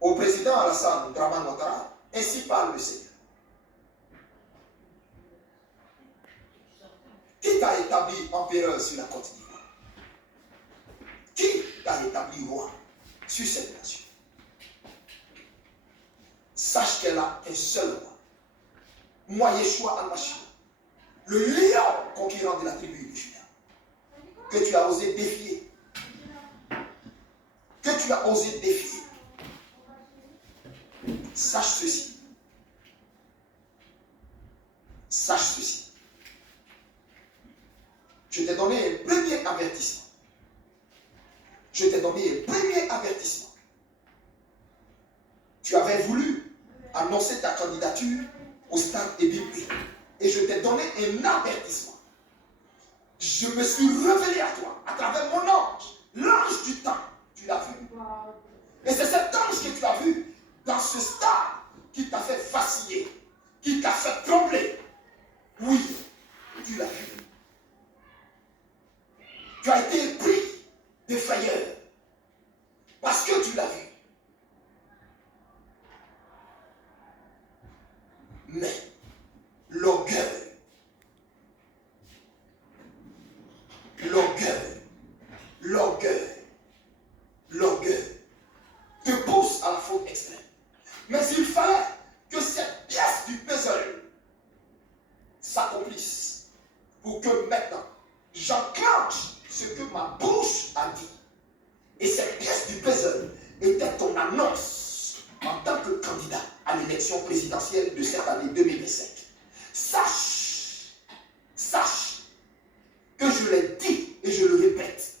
au président Alassane Dramane Ouattara, ainsi parle le Seigneur. Qui t'a établi empereur sur la Côte d'Ivoire? Qui t'a établi roi sur cette nation? Sache qu'elle a un seul roi. Moi, Yeshua Al-Mashiach, le lion conquérant de la tribu de Juda, que tu as osé défier. Que tu as osé défier. Sache ceci. Sache ceci. Je t'ai donné un premier avertissement. Je t'ai donné un premier avertissement. Tu avais voulu annoncer ta candidature au stade Ebibé. Et je t'ai donné un avertissement. Je me suis révélé à toi à travers mon ange, l'ange du temps. Tu l'as vu. Et c'est cet ange que tu as vu dans ce stade qui t'a fait vaciller, qui t'a fait trembler. Oui, tu l'as vu. Tu as été pris de frayeur parce que tu l'as vu. Mais l'orgueil, te pousse à la faute extrême. Mais il fallait que cette pièce du puzzle s'accomplisse pour que maintenant j'enclenche ce que ma bouche a dit. Et cette pièce du puzzle était ton annonce en tant que candidat à l'élection présidentielle de cette année 2025. Sache que je l'ai dit et je le répète,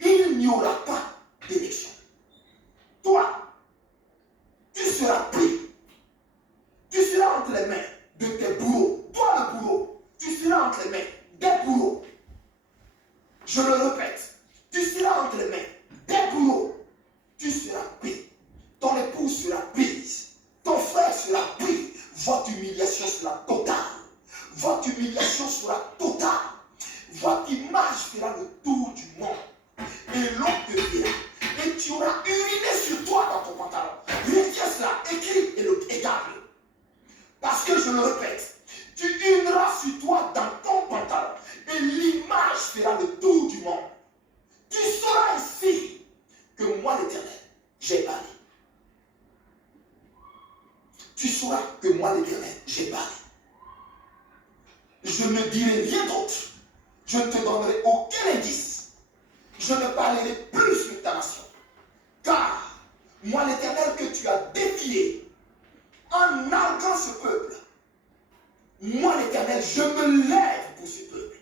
il n'y aura pas d'élection. Toi, tu seras pris. Tu seras entre les mains de tes bourreaux. Toi, le bourreau, tu seras entre les mains des bourreaux. Je le répète, tu seras entre les mains des bourreaux. Tu seras pris. Ton épouse sera prise. Ton frère sera pris. Votre humiliation sera totale. Votre humiliation sera totale. Votre image fera le tour du monde. Et l'on te verra. Et tu auras uriné sur toi dans ton pantalon. Retiens cela, écrit et le égale. Parce que je le répète, tu urineras sur toi dans ton pantalon. Et l'image fera le tour du monde. Tu sauras ici que moi l'Éternel, j'ai parlé. Tu sauras que moi l'Éternel, j'ai parlé. Je ne dirai rien d'autre. Je ne te donnerai aucun indice. Je ne parlerai plus sur ta nation. Car moi l'Éternel que tu as défié en narguant ce peuple, moi l'Éternel, je me lève pour ce peuple.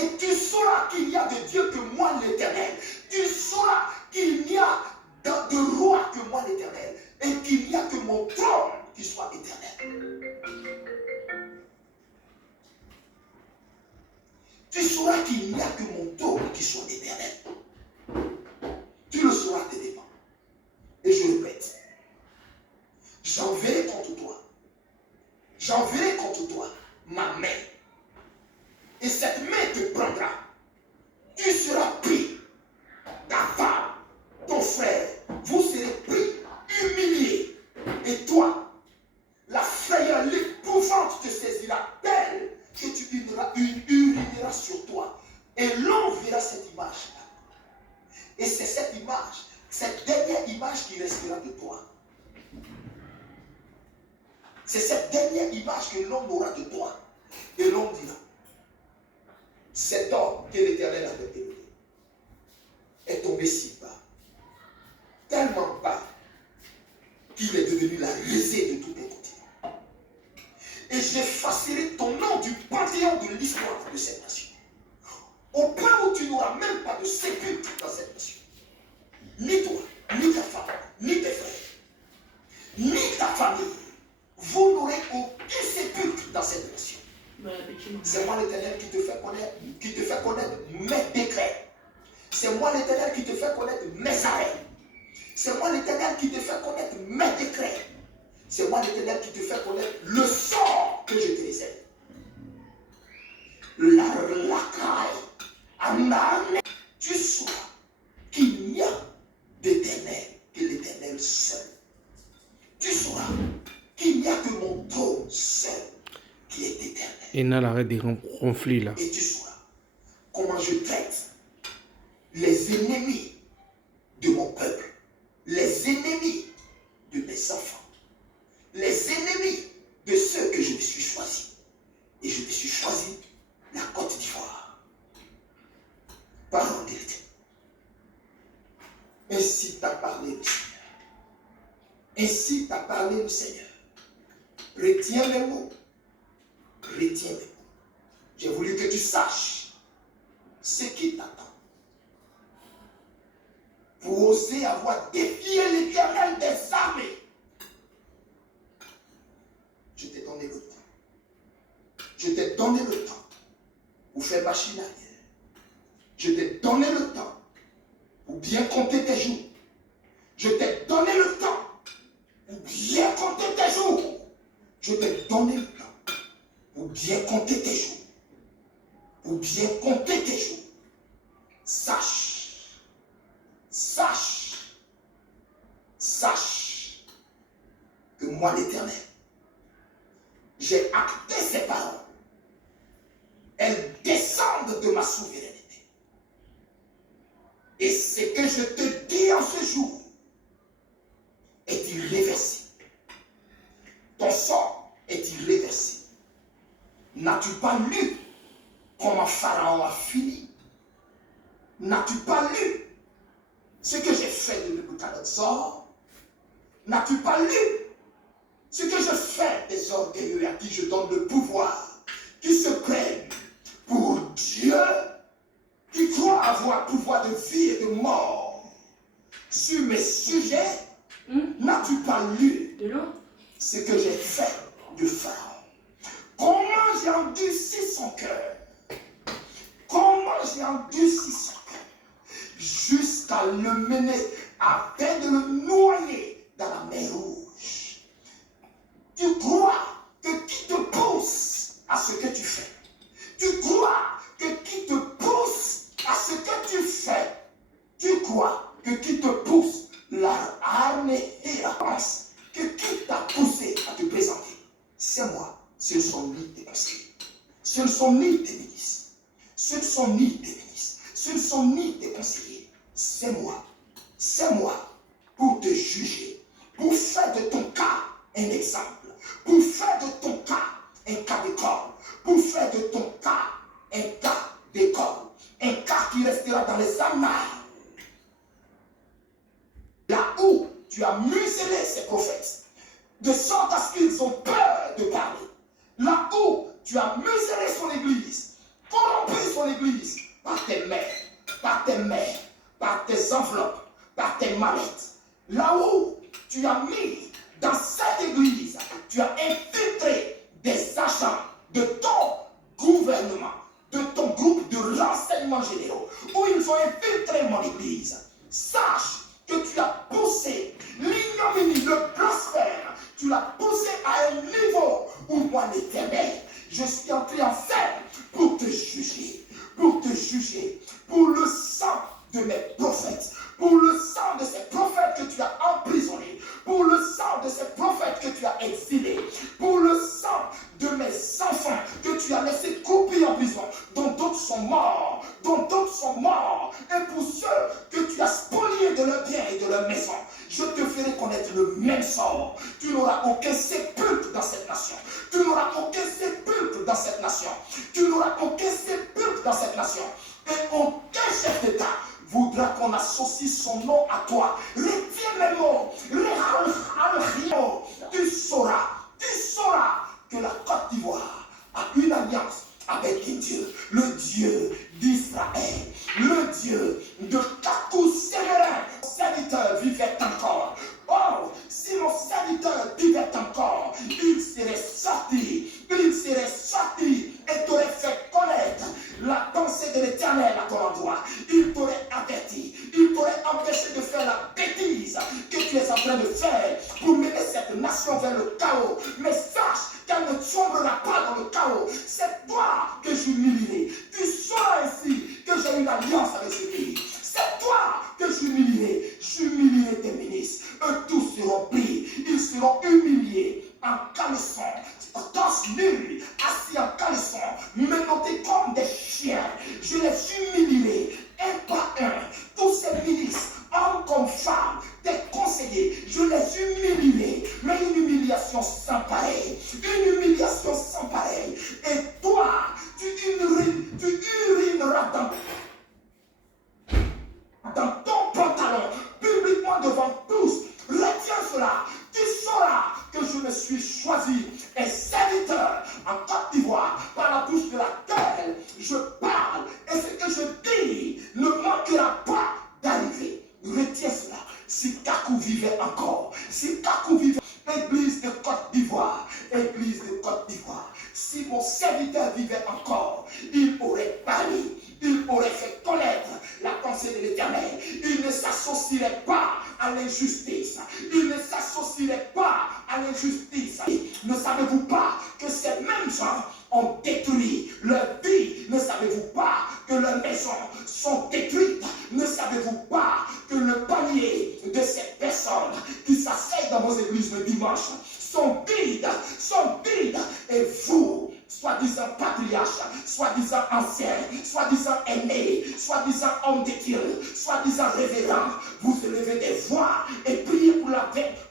Et tu sauras qu'il y a de Dieu que moi l'Éternel. Tu sauras qu'il n'y a de roi que moi l'Éternel. Et qu'il n'y a que mon trône qui soit éternel. Tu sauras qu'il n'y a que mon trône qui soit éternel. Tu le sauras tes dépens. Et je répète, j'enverrai contre toi. J'enverrai contre toi ma main. Et cette main te prendra. Tu seras pris. Ta femme, ton frère, vous serez pris, humiliés. Et toi, la frayeur, l'épouvante te saisira telle que tu urineras sur toi. Et l'on verra cette image-là. Et c'est cette image, cette dernière image qui restera de toi. C'est cette dernière image que l'on aura de toi. Et l'on dira, cet homme que l'Éternel avait aimé est tombé si bas, tellement bas, qu'il est devenu la risée de tous les continents. Et j'effacerai ton nom du panthéon de l'histoire de cette nation. Au point où tu n'auras même pas de sépulcre dans cette nation. Ni toi, ni ta femme, ni tes frères, ni ta famille. Vous n'aurez aucun sépulcre dans cette nation. C'est moi l'Éternel qui te fait connaître mes décrets. C'est moi l'Éternel qui te fait connaître mes arrêts. C'est moi l'Éternel qui te fait connaître mes décrets. C'est moi l'Éternel qui te fait connaître le sort que je te réserve. La caille, tu sauras qu'il n'y a d'éternel Et n'a l'arrêt des conflits là. Et tu sauras comment je traite les ennemis de mon peuple, les ennemis de mes enfants, les ennemis de ceux que je me suis choisi. Et je me suis choisi la Côte d'Ivoire. Parole de l'Éternel. Ainsi t'a parlé le Seigneur. Ainsi t'a parlé le Seigneur. Retiens les mots. Retiens les mots. J'ai voulu que tu saches ce qui t'attend. Pour oser avoir défié l'Éternel des armées. Je t'ai donné le temps. Je t'ai donné le temps pour faire machine arrière. Je t'ai donné le temps pour bien compter tes jours. Je t'ai donné le temps pour bien compter tes jours. Je t'ai donné le temps pour bien compter tes jours. Pour bien compter tes jours. Sache, sache, sache que moi l'Éternel, j'ai acté ces paroles. Elles descendent de ma souveraineté. Et ce que je te dis en ce jour est irréversible. Ton sort est irréversible. N'as-tu pas lu comment Pharaon a fini? N'as-tu pas lu ce que j'ai fait de Nebuchadnezzar? N'as-tu pas lu ce que je fais des orgueilleux à qui je donne le pouvoir, qui se prennent pour Dieu, qui croient avoir pouvoir de vie et de mort sur mes sujets? N'as-tu pas lu ce que j'ai fait de Pharaon? Comment j'ai endurci son cœur? Comment j'ai endurci son cœur? Jusqu'à le mener, afin de le noyer dans la mer Rouge. Tu crois que qui te pousse à ce que tu fais? Tu crois que qui te pousse à ce que tu fais? Tu crois que qui te pousse l'arme et la pense? Que qui t'a poussé à te présenter? C'est moi. Ce ne sont ni tes conseillers. Ce ne sont ni tes ministres. Ce ne sont ni tes ministres. Ce ne sont ni tes conseillers. C'est moi. C'est moi pour te juger. Pour faire de ton cas un exemple. Pour faire de ton cas un cas d'école. Pour faire de ton cas un cas d'école. Un cas qui restera dans les annales. Là où tu as muselé ces prophètes, de sorte à ce qu'ils ont peur de parler. Là où tu as muselé son église, corrompu son église, par tes mains, par tes enveloppes, par tes mallettes. Là où tu as mis dans cette église, tu as infiltré des agents de ton gouvernement, de ton groupe de renseignements généraux, où ils ont infiltré mon église. Sache que tu as poussé l'ignominie, le blasphème, tu l'as poussé à un niveau où moi l'Éternel, je suis entré en scène pour te juger, pour le sang de mes prophètes, pour le sang de ces prophètes que tu as emprisonnés, pour le sang de ces prophètes que tu as exilés, pour le sang de mes enfants que tu as laissés couper en prison, dont d'autres sont morts, et pour ceux que tu as spoliés de leurs biens et de leur maison, je te ferai connaître le même sort. Tu n'auras aucun sépulcre dans cette nation. Tu n'auras aucun sépulcre dans cette nation. Tu n'auras aucun sépulcre dans cette nation. Et aucun chef d'État voudra qu'on associe son nom à toi. Retiens mes mots. Tu sauras que la Côte d'Ivoire a une alliance avec un Dieu, le Dieu d'Israël, le Dieu de Kakou Sévérin. Mon serviteur vivait encore. Oh, si mon serviteur vivait encore, il serait sorti et t'aurait fait connaître la pensée de l'Éternel à ton endroit. Il t'aurait averti, il t'aurait empêché de faire la bêtise que tu es en train de faire pour mener cette nation vers le chaos. Mais sache qu'elle ne tombera pas dans le chaos. C'est toi que j'humilierai. Tu sauras ainsi que j'ai une alliance avec ce pays. C'est toi que j'humilierai. J'humilierai tes ministres. Eux tous seront pris. Ils seront humiliés en caleçon, torse nu, assis en caleçon. vivait encore, si Kakou vivait, Église de Côte d'Ivoire, Église de Côte d'Ivoire, si mon serviteur vivait encore, il aurait parlé, il aurait fait connaître la pensée de l'Éternel. Il ne s'associerait pas à l'injustice. Il ne s'associerait pas à l'injustice. Ne savez-vous pas que ces mêmes gens ont détruit leur vie? Ne savez-vous pas que leurs maisons sont détruites? Ne savez-vous pas que le panier de ces personnes qui s'asseyent dans vos églises le dimanche sont vides, et vous, soi-disant patriarche, soi-disant ancien, soi-disant aîné, soi-disant homme de Dieu, soi-disant révérend, vous élevez des voix et priez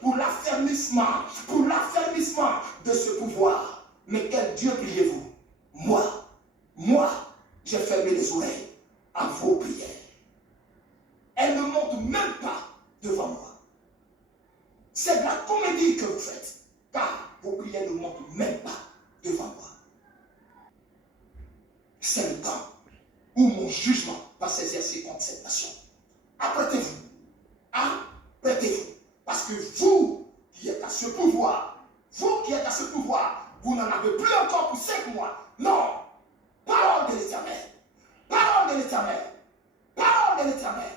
pour l'affermissement de ce pouvoir. Mais quel Dieu priez-vous? Moi, j'ai fermé les oreilles à vos prières. Elles ne montent même pas devant moi. C'est de la comédie que vous faites, car vos prières ne montent même pas devant moi. C'est le temps où mon jugement va s'exercer contre cette nation. Apprêtez-vous. Parce que vous qui êtes à ce pouvoir, vous n'en avez plus encore pour 5 mois. Non. Parole de l'Éternel. Parole de l'Éternel. Parole de l'Éternel.